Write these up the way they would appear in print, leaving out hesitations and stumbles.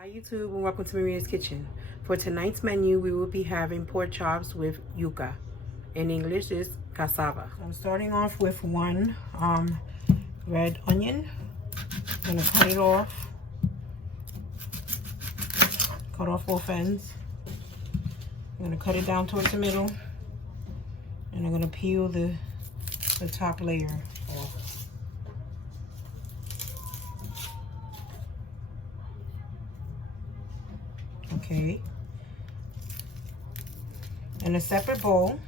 Hi YouTube and welcome to Maria's Kitchen. For tonight's menu, we will be having pork chops with yuca. In English, it's cassava. I'm starting off with one red onion. I'm gonna cut it off. Cut off both ends. I'm gonna cut it down towards the middle. And I'm gonna peel the top layer off. Okay. In a separate bowl,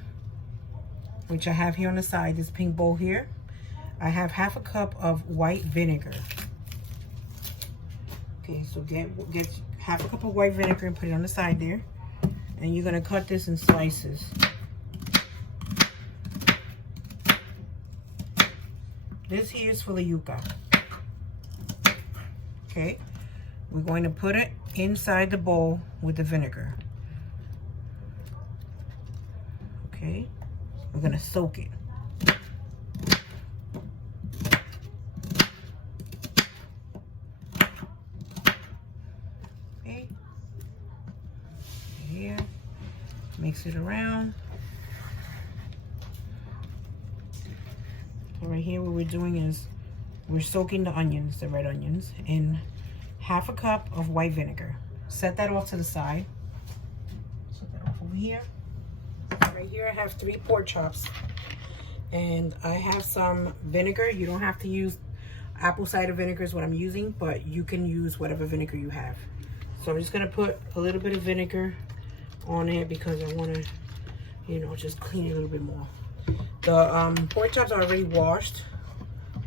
which I have here on the side, this pink bowl here, I have half a cup of white vinegar. Okay, so get half a cup of white vinegar and put it on the side there. And you're gonna cut this in slices. This here is for the yuca. Okay, we're going to put it inside the bowl with the vinegar. Okay, we're gonna soak it. Okay, here, mix it around. So right here, what we're doing is we're soaking the onions, the red onions, in half a cup of white vinegar. Set that off to the side. Set that off over here. Right here I have 3 pork chops. And I have some vinegar. You don't have to use apple cider vinegar is what I'm using, but you can use whatever vinegar you have. So I'm just gonna put a little bit of vinegar on it because I wanna, you know, just clean it a little bit more. The pork chops are already washed.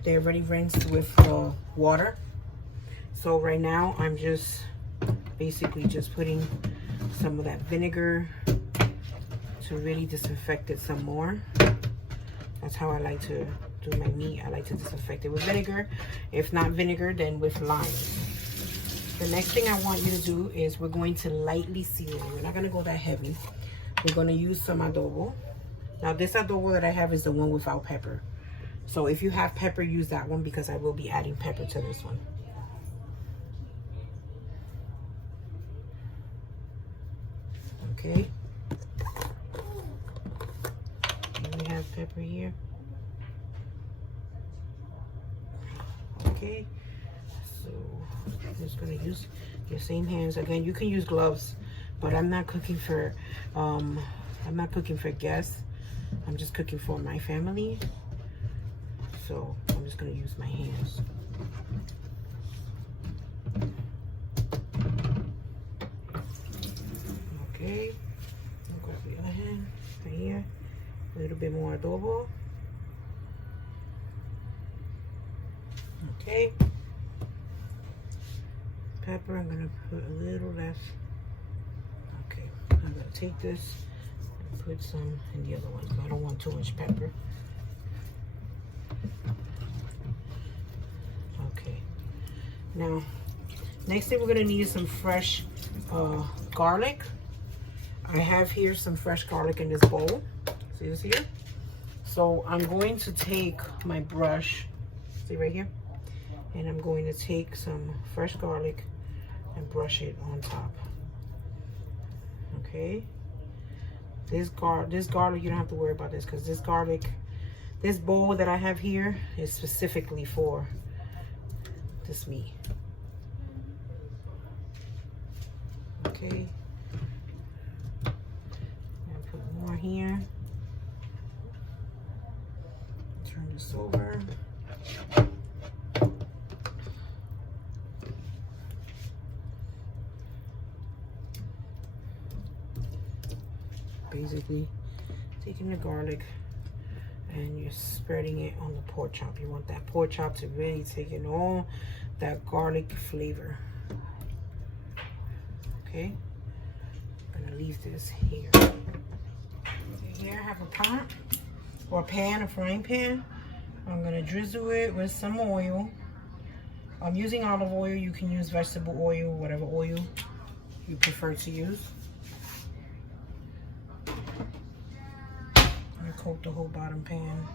They're already rinsed with water. So right now I'm just basically just putting some of that vinegar to really disinfect it some more. That's how I like to do my meat. I like to disinfect it with vinegar. If not vinegar, then with lime. The next thing I want you to do is we're going to lightly season it. We're not going to go that heavy. We're going to use some adobo. Now this adobo that I have is the one without pepper. So if you have pepper, use that one because I will be adding pepper to this one. Okay. And we have pepper here. Okay. So I'm just gonna use your same hands. Again, you can use gloves, but I'm not cooking for guests. I'm just cooking for my family. So I'm just gonna use my hands. Okay, grab the other hand right here. A little bit more adobo. Okay. Pepper, I'm gonna put a little less. Okay, I'm gonna take this and put some in the other one. I don't want too much pepper. Okay. Now, next thing we're gonna need is some fresh garlic. I have here some fresh garlic in this bowl. See this here? So I'm going to take my brush, see right here? And I'm going to take some fresh garlic and brush it on top. Okay? This garlic, you don't have to worry about this because this garlic, this bowl that I have here is specifically for this meat. Okay. More here. Turn this over. Basically taking the garlic and you're spreading it on the pork chop. You want that pork chop to really take in all that garlic flavor. Okay, I'm gonna leave this here. Here I have a pot or a pan, a frying pan. I'm gonna drizzle it with some oil. I'm using olive oil. You can use vegetable oil, whatever oil you prefer to use. I'm gonna coat the whole bottom pan.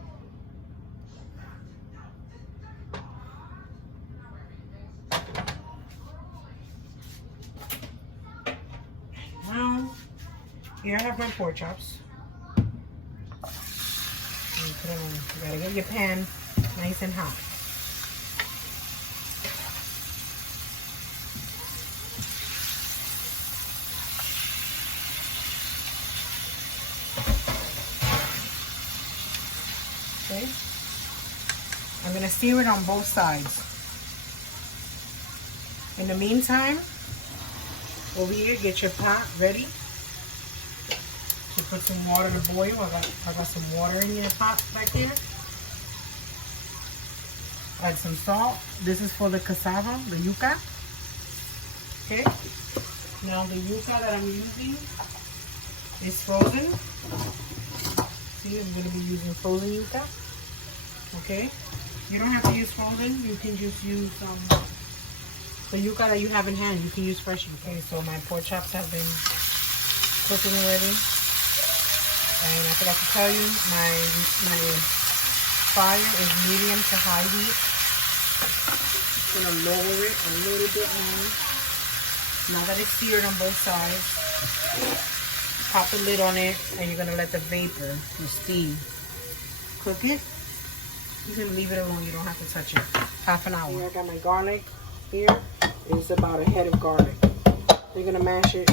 Here I have my pork chops. You put it on. You gotta get your pan nice and hot. Okay. I'm gonna sear it on both sides. In the meantime, over here, get your pot ready to put some water to boil. I got some water in your pot back there. Add some salt. This is for the cassava, the yuca. Okay. Now the yuca that I'm using is frozen. See, I'm going to be using frozen yuca. Okay. You don't have to use frozen. You can just use the yuca that you have in hand. You can use fresh yuca. Okay, so my pork chops have been cooking already. And I forgot to tell you, my fire is medium to high heat. Just gonna lower it a little bit more. Now that it's seared on both sides, pop the lid on it, and you're gonna let the vapor, the steam, cook it. You're gonna leave it alone. You don't have to touch it. Half an hour. Here I got my garlic. Here is about a head of garlic. You're gonna mash it.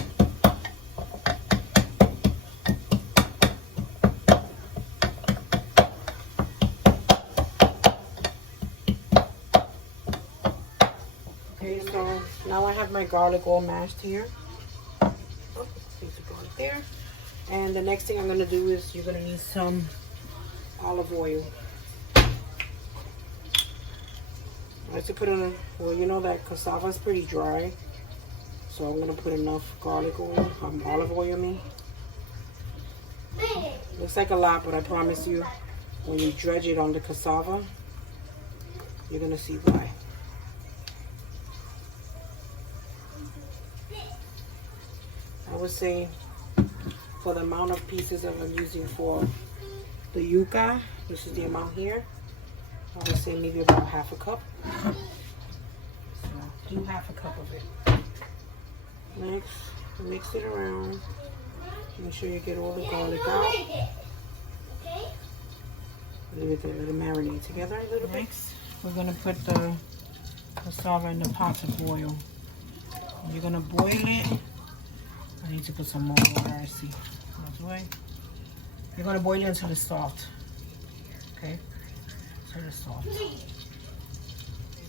Okay, so now I have my garlic all mashed here. Oh, piece of garlic there. And the next thing I'm gonna do is you're gonna need some olive oil. I like to put in, well, you know that cassava is pretty dry, so I'm gonna put enough garlic oil, olive oil in me. Looks like a lot, but I promise you, when you dredge it on the cassava, you're gonna see why. I would say for the amount of pieces that I'm using for the yuca, this is the amount here. I would say maybe about half a cup. So do half a cup of it. Next, mix it around. Make sure you get all the garlic out. Let it marinate together a little bit. Next, we're gonna put the cassava in the pot to boil. You're gonna boil it. I need to put some more water. I see. That's the way. You're gonna boil it until it's soft. Okay. Soft. Okay,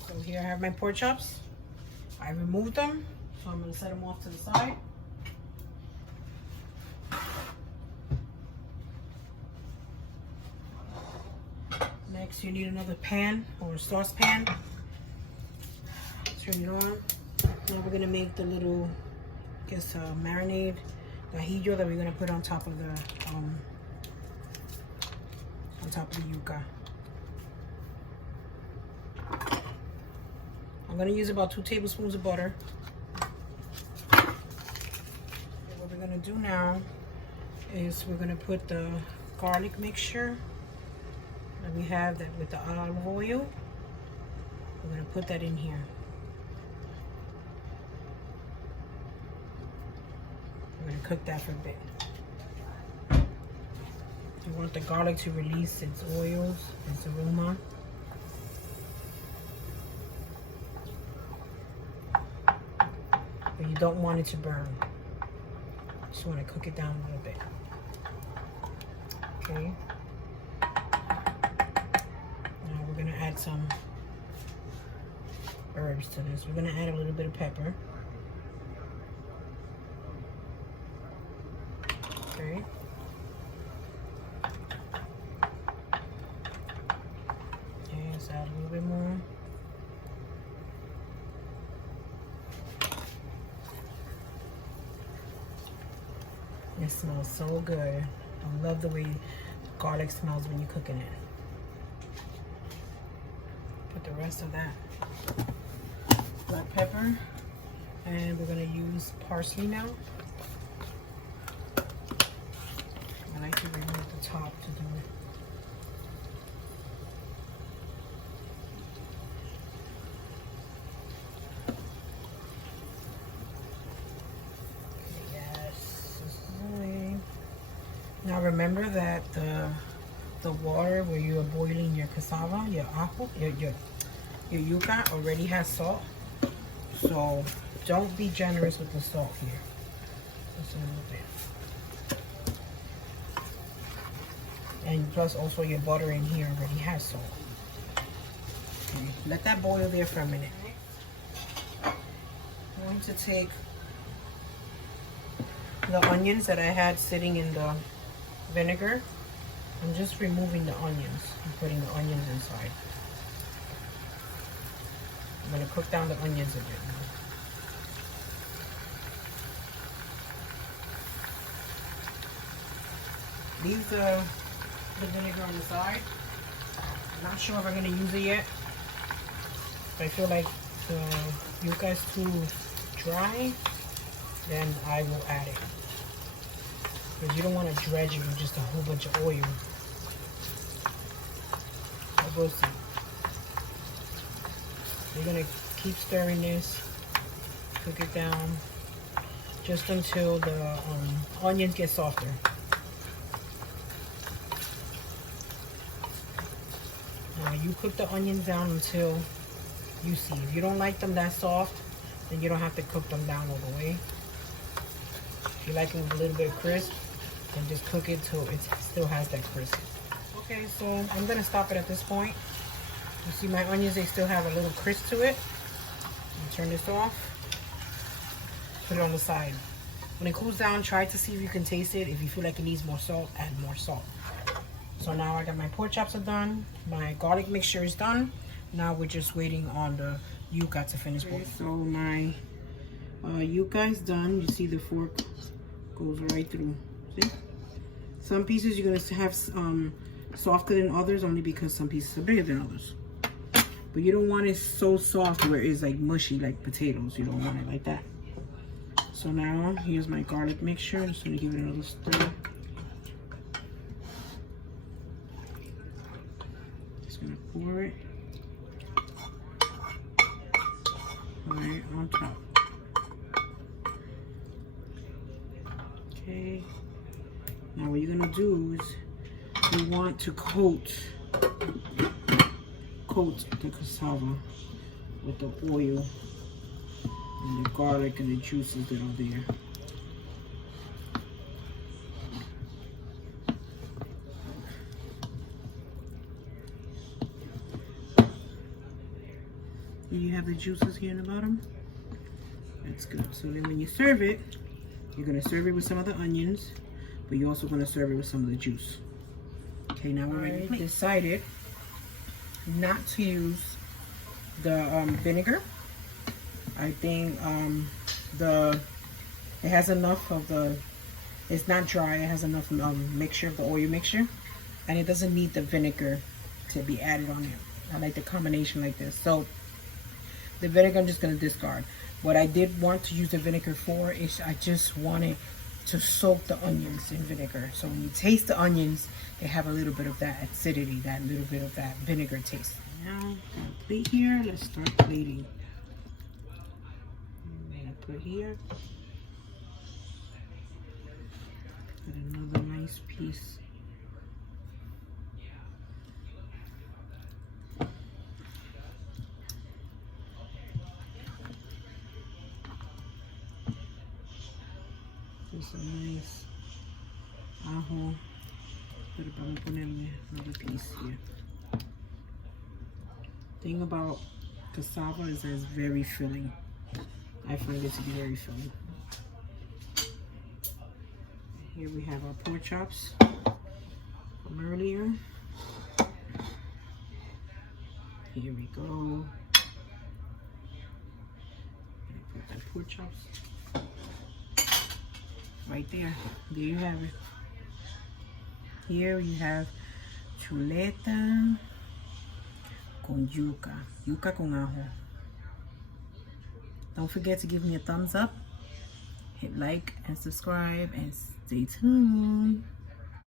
so here I have my pork chops. I removed them, so I'm going to set them off to the side. Next, you need another pan or a saucepan. Turn it on. Now we're going to make the little, marinade, guajillo that we're going to put on top of the yuca. I'm going to use about 2 tablespoons of butter. And what we're going to do now is we're going to put the garlic mixture that we have that with the olive oil. We're going to put that in here. We're going to cook that for a bit. You want the garlic to release its oils, its aroma. But you don't want it to burn. Just want to cook it down a little bit. Okay. Now we're going to add some herbs to this. We're going to add a little bit of pepper. Okay. Okay, let's add a little bit more. It smells so good. I love the way garlic smells when you're cooking it. Put the rest of that black pepper, and we're gonna use parsley now. I like to remove the top to do it. Okay, yes, this is the way. remember that the water where you are boiling your cassava, your ajo, your yuca already has salt. So don't be generous with the salt here. Just a little bit. And plus also your butter in here already has salt. Okay, let that boil there for a minute. I'm going to take the onions that I had sitting in the vinegar. I'm just removing the onions and putting the onions inside. I'm going to cook down the onions a bit now. Leave the vinegar on the side. I'm not sure if I'm going to use it yet. If I feel like the yuca is too dry, then I will add it. Because you don't want to dredge it with just a whole bunch of oil. We'll see. You're going to keep stirring this, cook it down, just until the onions get softer. Now you cook the onions down until you see. If you don't like them that soft, then you don't have to cook them down all the way. If you like them with a little bit of crisp, then just cook it till it still has that crisp. Okay, so I'm gonna stop it at this point. You see my onions, they still have a little crisp to it. Turn this off. Put it on the side. When it cools down, try to see if you can taste it. If you feel like it needs more salt, add more salt. So now I got my pork chops are done. My garlic mixture is done. Now we're just waiting on the yuca to finish boiling. So my yuca is done. You see the fork goes right through. See? Some pieces you're gonna have softer than others, only because some pieces are bigger than others. But you don't want it so soft where it's like mushy like potatoes. You don't want it like that. So now here's my garlic mixture. I'm just gonna give it another stir. Just gonna pour it right on top. Okay. Now what you're gonna do is you want to coat the cassava with the oil and the garlic and the juices that are there. And you have the juices here in the bottom. That's good. So then when you serve it, you're gonna serve it with some of the onions, but you're also gonna serve it with some of the juice. Okay, now we're ready. I decided not to use the vinegar. I think it has enough of the, it's not dry, it has enough mixture of the oil mixture, and it doesn't need the vinegar to be added on it. I like the combination like this. So the vinegar I'm just going to discard. What I did want to use the vinegar for is I just wanted to soak the onions in vinegar. So when you taste the onions, they have a little bit of that acidity, that little bit of that vinegar taste. Now, got a plate here. Let's start plating. I'm gonna put here. Put another nice piece. Just a nice ajo. Pero vamos a ponerle another piece here. Thing about cassava is that it's very filling. I find it to be very filling. Here we have our pork chops from earlier. Here we go. Put that pork chops right there. There you have it. Here you have chuleta con yuca. Yuca con ajo. Don't forget to give me a thumbs up, hit like and subscribe, and stay tuned.